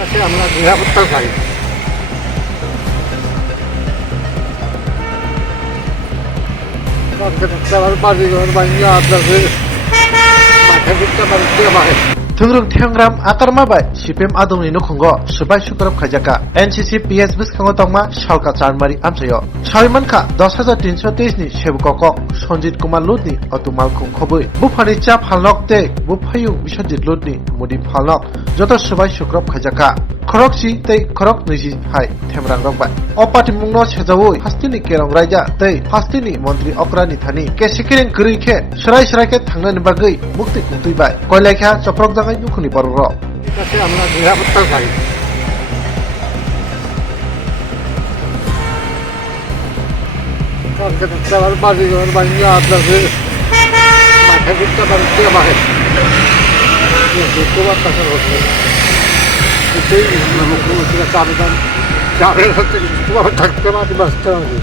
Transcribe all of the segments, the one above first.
কাছে আমরা নিরাপত্তা চাই। Tungrung Tiangram Akarmabai, Shipim Adoni Nukungo, Subai Shukrab Kajaka, NCC PS Biskangotoma, Shalka Charmari Amsayo, Sharimanka, 10,330 ni Shebukoko, Sonjit Kumar Ludni, Otumal Kunkobui, Bufari Chap Halok Day, Bupayu Bishadit Ludni, Mudim Halok, Jota Subai Shukrab Kajaka, Korokshi, Tay Korok Niji, Hai, Temrang Robai, Opati Mungno Shazawui, Hastini Kerong Raja, Tay, Hastini, Montri Okrani Thani, Kesikirin Kurike, Shrai Shrake Tangan Bagai, Mukti Kuntubai, Koileka, Choprok Dangai Nukuni Barro. কাছে আমরা নিরাপত্তা চাই। আমার বাড়িঘর ভাঙিয়ে আপনাকে মাথা দিতে বাড়িতে বাড়ে দেখতে পারতেছে হচ্ছে এটাই মুখ্যমন্ত্রীর কাছে আবেদন চাপের হচ্ছে কিভাবে থাকতে পারি বাঁচতে পারি।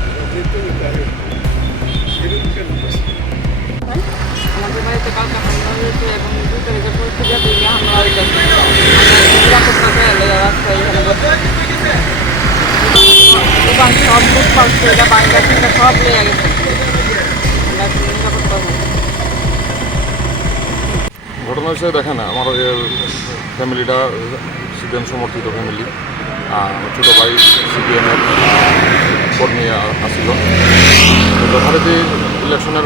আমাদের বাড়িতে কালকে হামলা হয়েছে এবং দুপুরে পরিস্থিতি থেকে হামলা হয়েছে। নিরাপত্তাতে রাস্তায় এখানে দোকান সব বুক পাচ্ছে, এটা বাংলা থেকে সব লেগে গেছে। নিরাপত্তা ঘটনা হিসেবে দেখেন আমার ফ্যামিলিটা সিপিএম সমর্থিত ফ্যামিলি। আমার ছোটো ভাই সিপিএমের কর্মী আসছিল। যথারীতি ইলেকশনের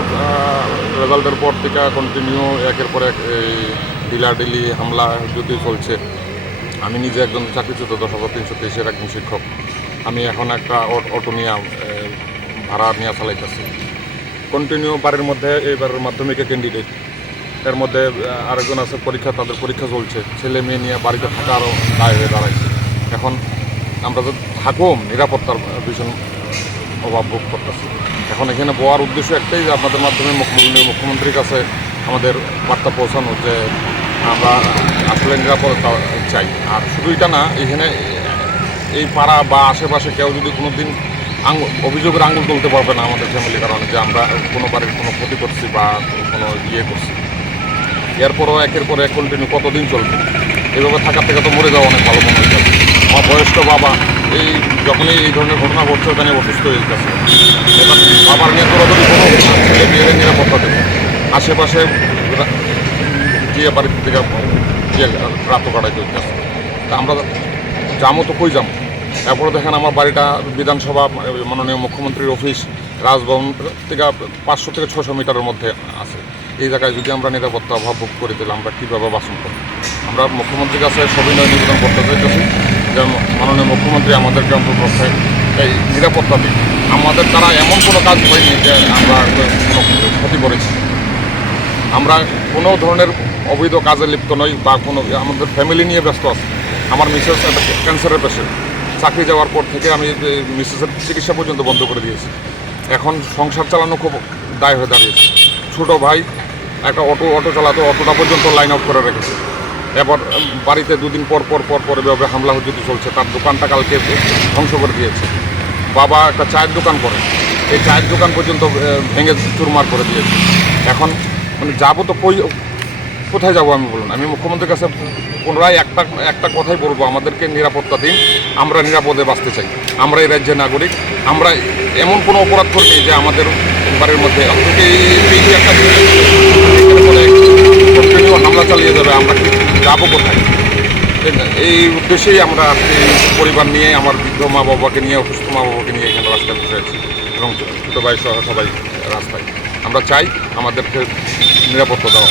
রেজাল্টের পর থেকে কন্টিনিউ একের পর এক ডিলাডিলি হামলা যদি চলছে। আমি নিজে একজন চাকরিচ্যুত 10,323-এর একজন শিক্ষক। আমি এখন একটা অটো নিয়ে ভাড়া নিয়ে চালাইতেছি। কন্টিনিউ বাড়ির মধ্যে এইবারের মাধ্যমিকের ক্যান্ডিডেট, এর মধ্যে আরেকজন আছে পরীক্ষা, তাদের পরীক্ষা চলছে। ছেলে মেয়ে নিয়ে বাড়িতে থাকা আরও দায় হয়ে দাঁড়াইছে। এখন আমরা তো থাকুম নিরাপত্তার ভীষণ অভাব ভোগ করতেছি। এখন এখানে বলার উদ্দেশ্য একটাই যে আপনাদের মাধ্যমে মুখ্যমন্ত্রীর কাছে আমাদের বার্তা পৌঁছানো যে আমরা আসলে নিরাপত্তা চাই। আর শুধু এটা না, এখানে এই পাড়া বা আশেপাশে কেউ যদি কোনো দিন অভিযোগের আঙুল তুলতে পারবে না আমাদের ফ্যামিলির কারণে যে আমরা কোনো বাড়ির কোনো ক্ষতি করছি বা কোনো করছি। এরপরও একের পর এক কন্টিনিউ কতদিন চলবে? এইভাবে থাকার থেকে তো মরে যাওয়া অনেক ভালো মনে হচ্ছে। আমার বয়স্ক বাবা এই যখনই এই ধরনের ঘটনা ঘটছে ওখানে অসুস্থ হয়ে গেছে। এবার বাবার নিয়ে দৌড়াদৌড়ি কোনো ছেলে মেয়েদের নিরাপত্তা দেবে। আশেপাশে গিয়ে বাড়ির থেকে গিয়ে রাত কাটাইতে হচ্ছে। তা আমরা যাবো তো কই যাবো? এরপরে দেখেন আমার বাড়িটা বিধানসভা মাননীয় মুখ্যমন্ত্রীর অফিস রাজভবন থেকে 500 থেকে 600 মিটারের মধ্যে আছে। এই জায়গায় যদি আমরা নিরাপত্তা অভাব ভোগ করি তাহলে আমরা কীভাবে বাসন করব? আমরা মুখ্যমন্ত্রীর কাছে সবিনয় নিবেদন করতে চাইতেছি যে মাননীয় মুখ্যমন্ত্রী আমাদেরকে অন্তর্পক্ষে এই নিরাপত্তা দিন। আমাদের দ্বারা এমন কোনো কাজ হয়নি যে আমরা কোনো ক্ষতি করেছি। আমরা কোনো ধরনের অবৈধ কাজে লিপ্ত নই বা কোনো আমাদের ফ্যামিলি নিয়ে ব্যস্ত আছে। আমার মিসেস একটা ক্যান্সারের পেশেন্ট। চাকরি যাওয়ার পর থেকে আমি মিসেসের চিকিৎসা পর্যন্ত বন্ধ করে দিয়েছি। এখন সংসার চালানো খুব দায় হয়ে দাঁড়িয়েছে। ছোটো ভাই একটা অটো চালাতো, অটোটা পর্যন্ত লাইন আউট করে রেখেছে। এবার বাড়িতে দুদিন পর এভাবে হামলা যদি চলছে। তার দোকানটা কালকে ধ্বংস করে দিয়েছে। বাবা একটা চায়ের দোকান করে, এই চায়ের দোকান পর্যন্ত ভেঙে চুরমার করে দিয়েছে। এখন মানে যাবো তো কোথায় যাবো আমি বলুন? আমি মুখ্যমন্ত্রীর কাছে পুনরায় একটা কথাই বলবো, আমাদেরকে নিরাপত্তা দিন। আমরা নিরাপদে বাঁচতে চাই। আমরা এই রাজ্যের নাগরিক। আমরা এমন কোনো অপরাধ করিনি যে আমাদের বাড়ির মধ্যে একটা হামলা চালিয়ে যাবে। আমরা যাবো কোথায়? এই উদ্দেশ্যেই আমরা আজকে পরিবার নিয়ে, আমার বৃদ্ধ মা বাবাকে নিয়ে, অসুস্থ মা বাবাকে নিয়ে এখানে রাস্তায় বসে আছি এবং ছোটো ভাই সহ সবাই রাস্তায়। আমরা চাই আমাদেরকে নিরাপত্তা দেওয়া।